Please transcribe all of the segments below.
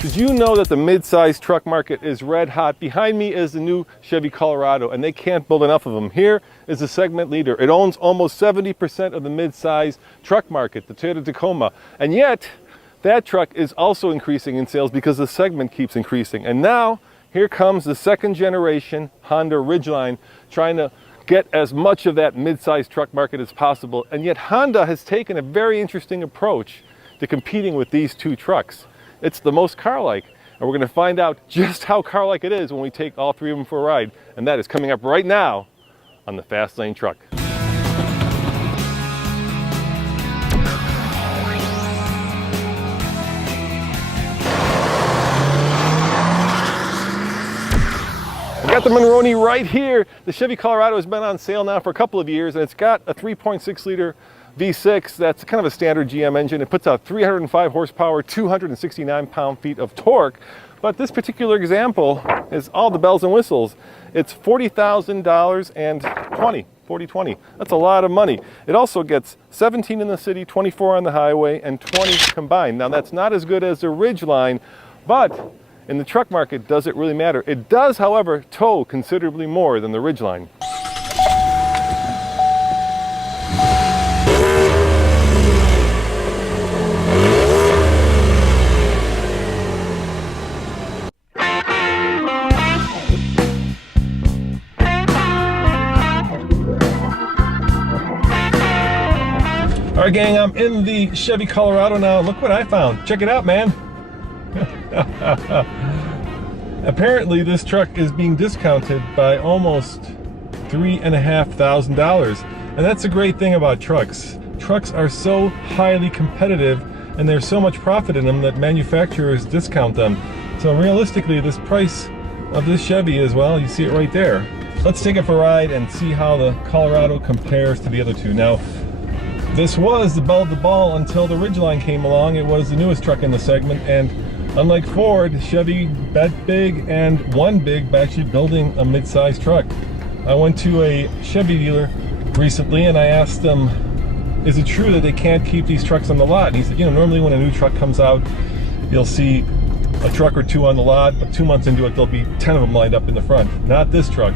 Did you know that the mid-size truck market is red hot? Behind me is the new Chevy Colorado, and they can't build enough of them. Here is the segment leader. It owns almost 70% of the mid-size truck market, the Toyota Tacoma. And yet, that truck is also increasing in sales because the segment keeps increasing. And now, here comes the second generation Honda Ridgeline trying to get as much of that mid-size truck market as possible. And yet Honda has taken a very interesting approach to competing with these two trucks. It's the most car-like, and we're going to find out just how car-like it is when we take all three of them for a ride. And that is coming up right now on the Fast Lane Truck. Got the Monroney right here. The Chevy Colorado has been on sale now for a couple of years, and it's got a 3.6 liter V6. That's kind of a standard GM engine. It puts out 305 horsepower, 269 pound-feet of torque. But this particular example is all the bells and whistles. It's $40,000 and 40-20. That's a lot of money. It also gets 17 in the city, 24 on the highway, and 20 combined. Now that's not as good as the Ridgeline, but in the truck market, does it really matter? It does, however, tow considerably more than the Ridgeline. All right, gang, I'm in the Chevy Colorado now. Look what I found. Check it out, man. Apparently this truck is being discounted by almost $3,500, and that's a great thing about trucks. Trucks are so highly competitive and there's so much profit in them that manufacturers discount them. So realistically, this price of this Chevy is, well, you see it right there. Let's take it for a ride and see how the Colorado compares to the other two. Now, this was the belle of the ball until the Ridgeline came along. It was the newest truck in the segment, and unlike Ford, Chevy bet big and won big by actually building a mid-sized truck. I went to a Chevy dealer recently and I asked him, is it true that they can't keep these trucks on the lot? And he said, you know, normally when a new truck comes out, you'll see a truck or two on the lot, but 2 months into it, there'll be 10 of them lined up in the front. Not this truck.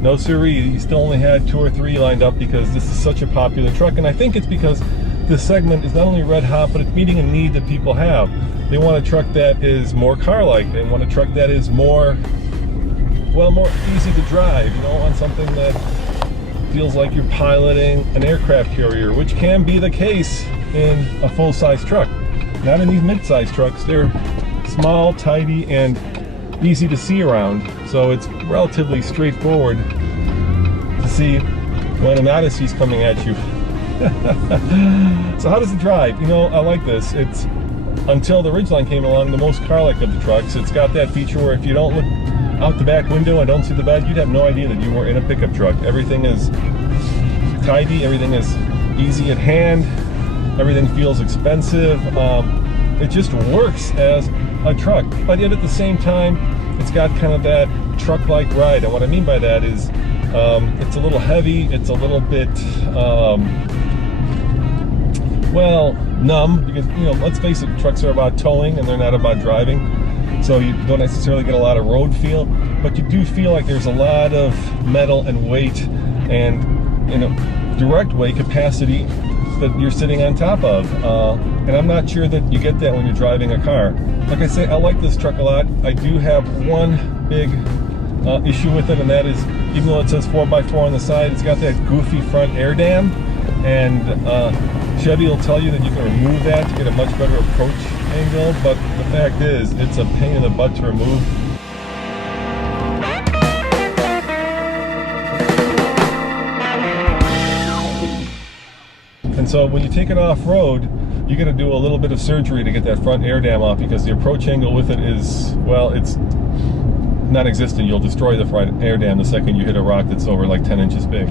No siree, he still only had 2 or 3 lined up because this is such a popular truck. And I think it's because this segment is not only red hot, but it's meeting a need that people have. They want a truck that is more car-like. They want a truck that is more, well, more easy to drive, you know, on something that feels like you're piloting an aircraft carrier, which can be the case in a full-size truck. Not in these mid-size trucks. They're small, tidy, and easy to see around. So it's relatively straightforward to see when an Odyssey's coming at you. So how does it drive? You know, I like this. It's, until the Ridgeline came along, the most car-like of the trucks. It's got that feature where if you don't look out the back window and don't see the bed, you'd have no idea that you were in a pickup truck. Everything is tidy, everything is easy at hand, everything feels expensive. It just works as a truck, but yet at the same time, it's got kind of that truck-like ride. And what I mean by that is it's a little heavy, it's a little bit well, numb, because, you know, let's face it, trucks are about towing and they're not about driving. So you don't necessarily get a lot of road feel, but you do feel like there's a lot of metal and weight and, you know, direct weight capacity that you're sitting on top of. And I'm not sure that you get that when you're driving a car. Like I say, I like this truck a lot. I do have one big issue with it, and that is, even though it says 4x4 on the side, it's got that goofy front air dam, and Chevy will tell you that you can remove that to get a much better approach angle, but the fact is, it's a pain in the butt to remove. And so when you take it off-road, you got to do a little bit of surgery to get that front air dam off, because the approach angle with it is, well, it's non-existent. You'll destroy the front air dam the second you hit a rock that's over like 10 inches big.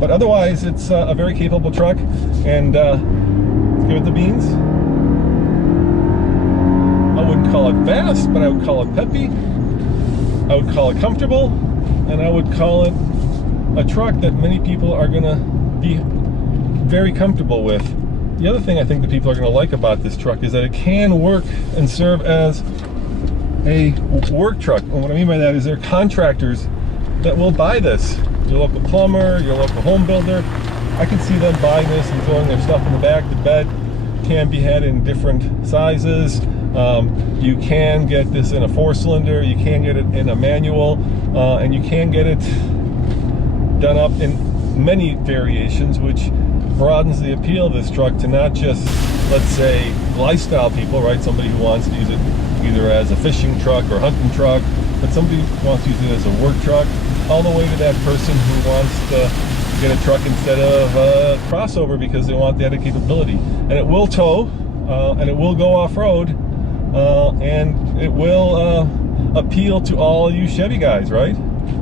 But otherwise, it's a very capable truck, and let's give it the beans. I wouldn't call it fast, but I would call it peppy. I would call it comfortable, and I would call it a truck that many people are gonna be very comfortable with. the other thing I think that people are going to like about this truck is that it can work and serve as a work truck. And what I mean by that is there are contractors that will buy this. Your local plumber, your local home builder. I can see them buying this and throwing their stuff in the back. The bed can be had in different sizes. You can get this in a 4-cylinder, you can get it in a manual, and you can get it done up in many variations, which broadens the appeal of this truck to not just, let's say, lifestyle people, right? Somebody who wants to use it either as a fishing truck or hunting truck, but somebody who wants to use it as a work truck, all the way to that person who wants to get a truck instead of a crossover because they want the added capability. And it will tow, and it will go off-road, and it will appeal to all you Chevy guys, right?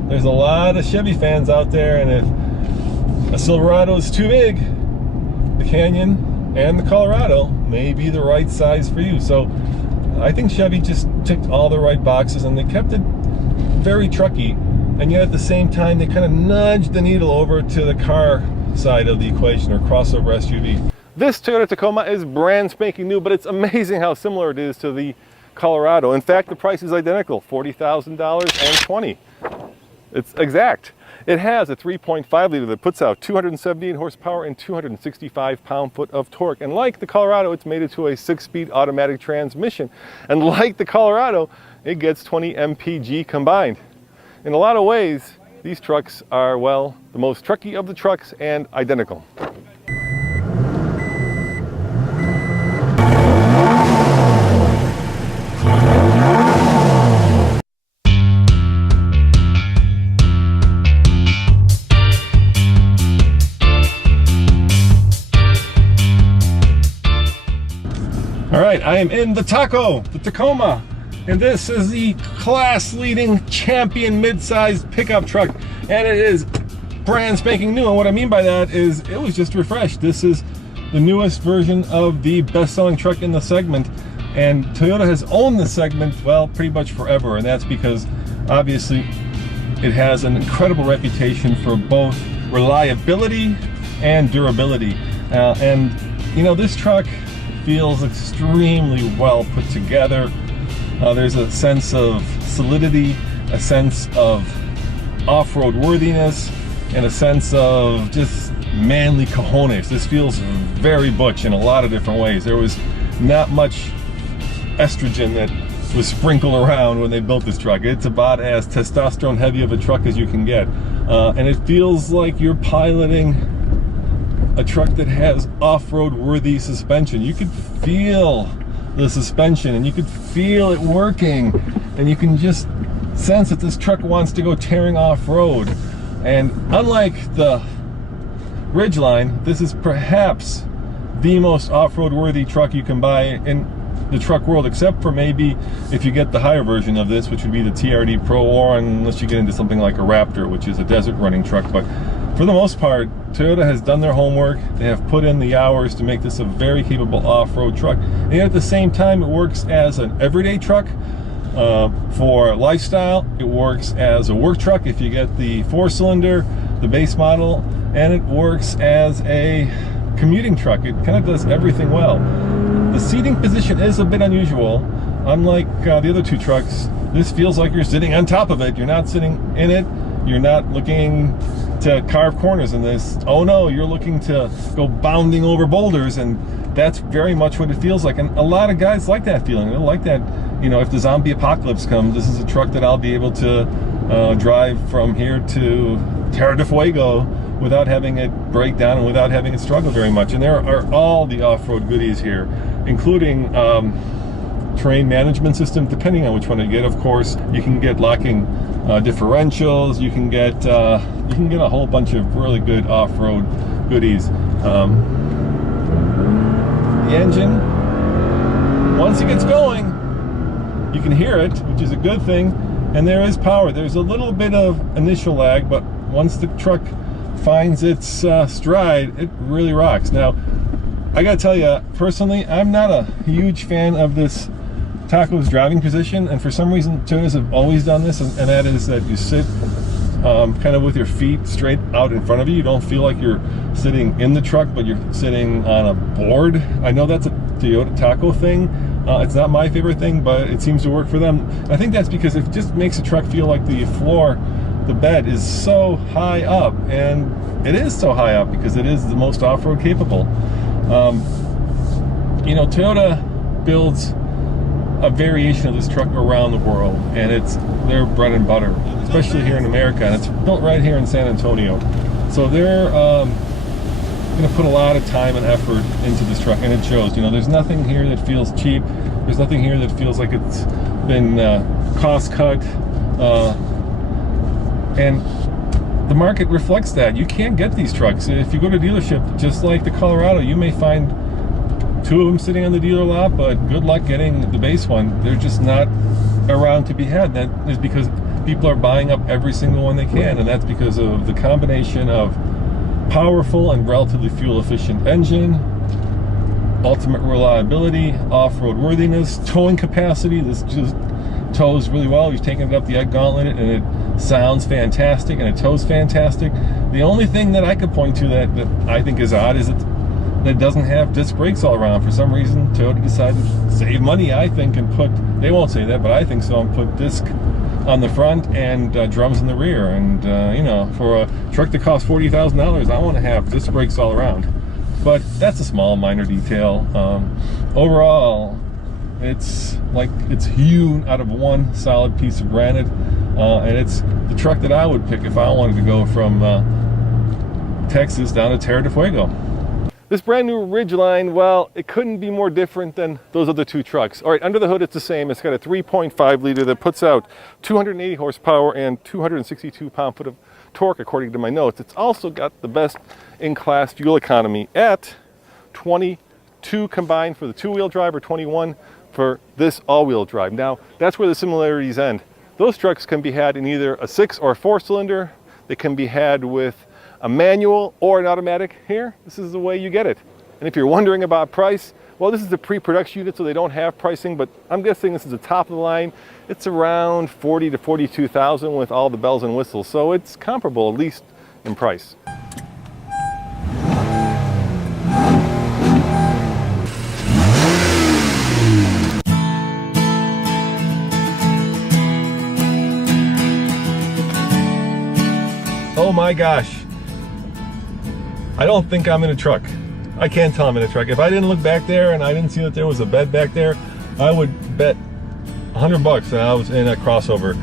There's a lot of Chevy fans out there, and if a Silverado is too big, the Canyon and the Colorado may be the right size for you. So I think Chevy just ticked all the right boxes, and they kept it very trucky, and yet at the same time they kind of nudged the needle over to the car side of the equation, or crossover SUV. This Toyota Tacoma is brand spanking new, but it's amazing how similar it is to the Colorado. In fact, the price is identical, $40,000 and $20,000. It's exact. It has a 3.5 liter that puts out 278 horsepower and 265 pound-foot of torque. And like the Colorado, it's mated to a 6-speed automatic transmission. And like the Colorado, it gets 20 mpg combined. In a lot of ways, these trucks are, well, the most trucky of the trucks and identical. All right, I am in the Tacoma, and this is the class-leading champion mid-sized pickup truck, and it is brand spanking new. And what I mean by that is it was just refreshed. This is the newest version of the best-selling truck in the segment, and Toyota has owned the segment, well, pretty much forever, and that's because obviously it has an incredible reputation for both reliability and durability. And you know, this truck feels extremely well put together. There's a sense of solidity, a sense of off-road worthiness, and a sense of just manly cojones. This feels very butch in a lot of different ways. There was not much estrogen that was sprinkled around when they built this truck. It's about as testosterone heavy of a truck as you can get. And it feels like you're piloting a truck that has off-road worthy suspension. You could feel the suspension, and you could feel it working, and you can just sense that this truck wants to go tearing off-road. And unlike the Ridgeline, this is perhaps the most off-road worthy truck you can buy in the truck world, except for maybe if you get the higher version of this, which would be the TRD Pro, or unless you get into something like a Raptor, which is a desert running truck. But for the most part, Toyota has done their homework. They have put in the hours to make this a very capable off-road truck. And yet at the same time, it works as an everyday truck. For lifestyle, it works as a work truck if you get the 4-cylinder, the base model, and it works as a commuting truck. It kind of does everything well. The seating position is a bit unusual. Unlike the other two trucks, this feels like you're sitting on top of it. You're not sitting in it. You're not looking to carve corners in this. Oh no, you're looking to go bounding over boulders, and that's very much what it feels like. And a lot of guys like that feeling. They like that, you know, if the zombie apocalypse comes, this is a truck that I'll be able to drive from here to Terra del Fuego without having it break down and without having it struggle very much. And there are all the off-road goodies here, including terrain management system, depending on which one you get. Of course, you can get locking differentials. You can get a whole bunch of really good off-road goodies. The engine, once it gets going, you can hear it, which is a good thing, and there is power. There's a little bit of initial lag, but once the truck finds its stride, it really rocks. Now, I gotta tell you, personally, I'm not a huge fan of this Taco's driving position, and for some reason Toyotas have always done this, and that is that you sit kind of with your feet straight out in front of you. You don't feel like you're sitting in the truck, but you're sitting on a board. I know that's a Toyota Taco thing. It's not my favorite thing, but it seems to work for them. I think that's because it just makes the truck feel like the floor, the bed is so high up, and it is so high up because it is the most off-road capable. You know, Toyota builds a variation of this truck around the world, and it's their bread and butter, especially here in America, and it's built right here in San Antonio. So they're going to put a lot of time and effort into this truck, and it shows. You know, there's nothing here that feels cheap. There's nothing here that feels like it's been cost cut, and the market reflects that. You can't get these trucks. If you go to a dealership, just like the Colorado, you may find 2 of them sitting on the dealer lot, but good luck getting the base one. They're just not around to be had. That is because people are buying up every single one they can, and that's because of the combination of powerful and relatively fuel efficient engine, ultimate reliability, off-road worthiness, towing capacity. This just tows really well. You've taken it up the egg gauntlet, and it sounds fantastic, and it tows fantastic. The only thing that I could point to that I think is odd is that it doesn't have disc brakes all around. For some reason, Toyota decided to save money, I think, and put, they won't say that, but I think so, and put disc on the front and drums in the rear. And you know, for a truck that costs $40,000, I want to have disc brakes all around. But that's a small, minor detail. Overall, it's like it's hewn out of one solid piece of granite, and it's the truck that I would pick if I wanted to go from Texas down to Terra del Fuego. This brand new Ridgeline, well, it couldn't be more different than those other 2 trucks. All right, under the hood, it's the same. It's got a 3.5 liter that puts out 280 horsepower and 262 pound-foot of torque, according to my notes. It's also got the best in-class fuel economy at 22 combined for the 2-wheel drive, or 21 for this all-wheel drive. Now, that's where the similarities end. Those trucks can be had in either a 6 or a 4-cylinder. They can be had with a manual or an automatic. Here, this is the way you get it. And if you're wondering about price, well, this is the pre-production unit, so they don't have pricing, but I'm guessing this is the top of the line. It's around $40,000 to $42,000 with all the bells and whistles, so it's comparable, at least in price. Oh my gosh. I don't think I'm in a truck. I can't tell I'm in a truck. If I didn't look back there and I didn't see that there was a bed back there, I would bet $100 that I was in a crossover.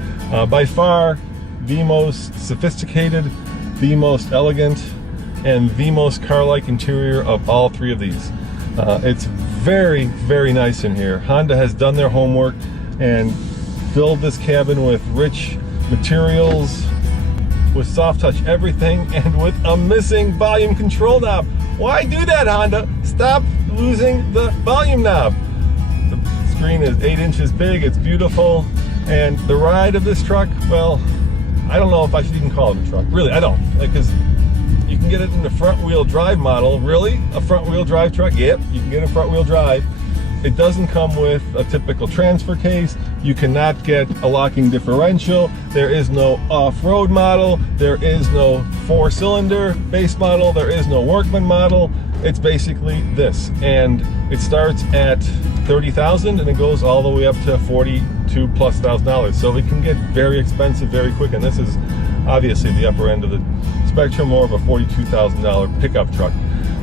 By far, the most sophisticated, the most elegant, and the most car-like interior of all 3 of these. It's very, very nice in here. Honda has done their homework and filled this cabin with rich materials, with soft touch everything, and with a missing volume control knob. Why do that, Honda? Stop losing the volume knob. The screen is 8 inches big, it's beautiful, and the ride of this truck, well, I don't know if I should even call it a truck. Really, I don't. Because you can get it in the front wheel drive model. Really? A front wheel drive truck? Yep, you can get a front wheel drive. It doesn't come with a typical transfer case. You cannot get a locking differential. There is no off-road model. There is no 4-cylinder base model. There is no workman model. It's basically this, and it starts at $30,000 and it goes all the way up to $42,000+. So it can get very expensive very quick, and this is obviously the upper end of the spectrum, more of a $42,000 pickup truck.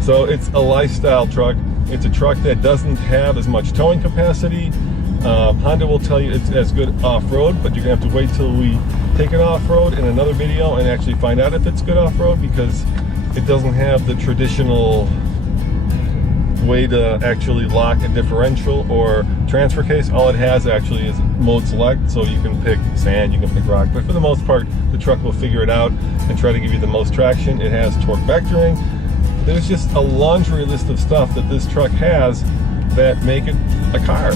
So it's a lifestyle truck. It's a truck that doesn't have as much towing capacity. Honda will tell you it's as good off-road, but you're gonna have to wait till we take it off-road in another video and actually find out if it's good off-road, because it doesn't have the traditional way to actually lock a differential or transfer case. All it has actually is mode select, so you can pick sand, you can pick rock, but for the most part the truck will figure it out and try to give you the most traction. It has torque vectoring. There's just a laundry list of stuff that this truck has that make it a car.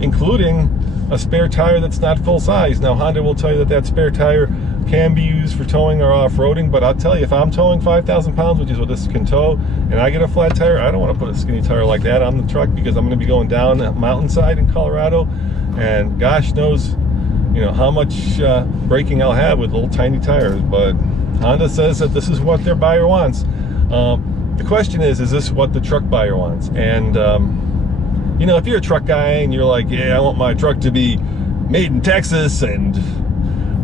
Including a spare tire that's not full size. Now Honda will tell you that that spare tire can be used for towing or off-roading, but I'll tell you, if I'm towing 5,000 pounds, which is what this can tow, and I get a flat tire, I don't want to put a skinny tire like that on the truck, because I'm going to be going down a mountainside in Colorado, and gosh knows, you know, how much braking I'll have with little tiny tires. But Honda says that this is what their buyer wants. The question is this what the truck buyer wants? And you know, if you're a truck guy and you're like, yeah, I want my truck to be made in Texas and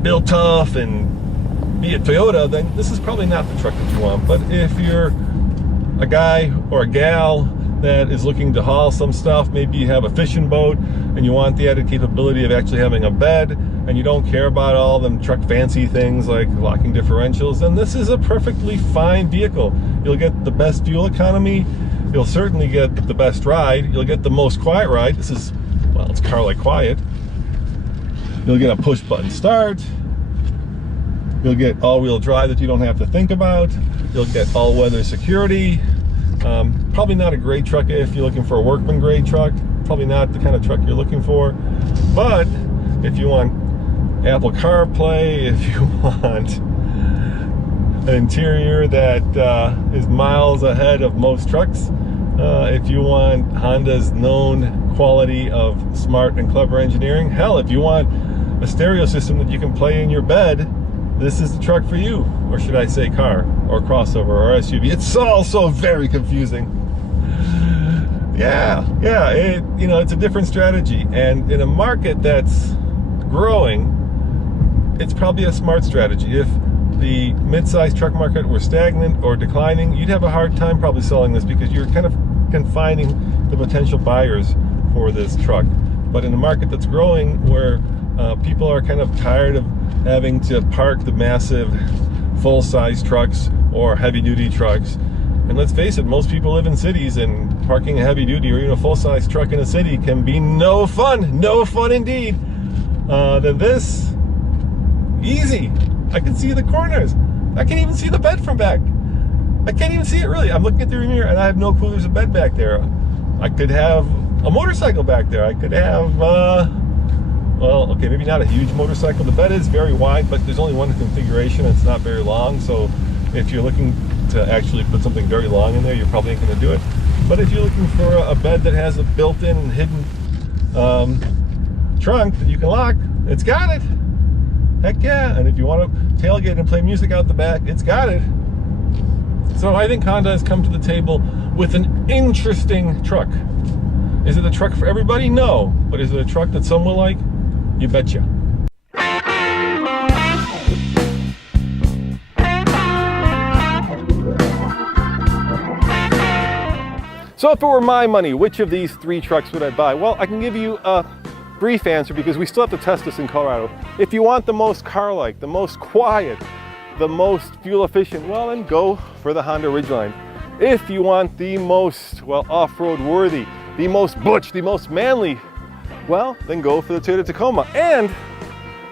built tough and be a Toyota, then this is probably not the truck that you want. But if you're a guy or a gal that is looking to haul some stuff, maybe you have a fishing boat and you want the added capability of actually having a bed, and you don't care about all them truck fancy things like locking differentials, then this is a perfectly fine vehicle. You'll get the best fuel economy, you'll certainly get the best ride, you'll get the most quiet ride. This is, well, it's car-like quiet. You'll get a push button start, you'll get all-wheel drive that you don't have to think about, you'll get all-weather security. Probably not a great truck if you're looking for a workman grade truck, probably not the kind of truck you're looking for. But if you want Apple CarPlay, if you want an interior that is miles ahead of most trucks, if you want Honda's known quality of smart and clever engineering, hell, if you want a stereo system that you can play in your bed, this is the truck for you. Or should I say car, or crossover, or SUV. It's all so very confusing. Yeah, you know, it's a different strategy, and in a market that's growing, it's probably a smart strategy. If the mid-size truck market were stagnant or declining, you'd have a hard time probably selling this, because you're kind of confining the potential buyers for this truck. But in a market that's growing, where people are kind of tired of having to park the massive full-size trucks or heavy-duty trucks, and let's face it, most people live in cities, and parking a heavy-duty or even a full-size truck in a city can be no fun indeed. Then this, easy. I can see the corners. I can't even see the bed from back. I can't even see it really. I'm looking at the rear mirror and I have no clue there's a bed back there. I could have a motorcycle back there. I could have, well, okay, maybe not a huge motorcycle. The bed is very wide, but there's only one configuration. It's not very long, so if you're looking to actually put something very long in there, you're probably ain't going to do it. But if you're looking for a bed that has a built-in and hidden trunk that you can lock, it's got it. Heck yeah. And if you want to tailgate and play music out the back, it's got it. So I think Honda has come to the table with an interesting truck. Is it a truck for everybody? No. But is it a truck that some will like? You betcha. So if it were my money, which of these three trucks would I buy? Well, I can give you a brief answer, because we still have to test this in Colorado. If you want the most car-like, the most quiet, the most fuel efficient, well, then go for the Honda Ridgeline. If you want the most, well, off-road worthy, the most butch, the most manly, well, then go for the Toyota Tacoma. And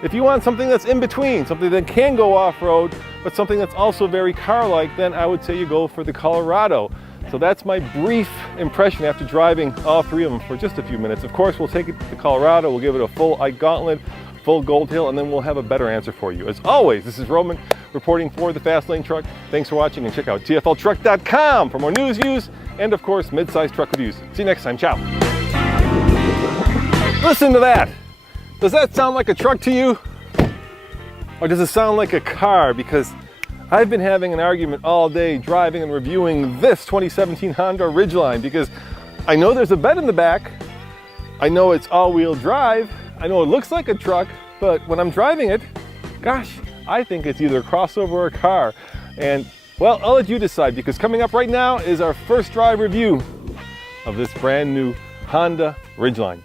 if you want something that's in between, something that can go off-road, but something that's also very car-like, then I would say you go for the Colorado. So that's my brief impression after driving all three of them for just a few minutes. Of course, we'll take it to Colorado, we'll give it a full Ike Gauntlet, full Gold Hill, and then we'll have a better answer for you. As always, this is Roman reporting for the Fast Lane Truck. Thanks for watching, and check out tfltruck.com for more news, views, and of course, mid-size truck reviews. See you next time. Ciao. Listen to that. Does that sound like a truck to you? Or does it sound like a car? Because I've been having an argument all day driving and reviewing this 2017 Honda Ridgeline, because I know there's a bed in the back, I know it's all-wheel drive, I know it looks like a truck, but when I'm driving it, gosh, I think it's either a crossover or a car. And well, I'll let you decide, because coming up right now is our first drive review of this brand new Honda Ridgeline.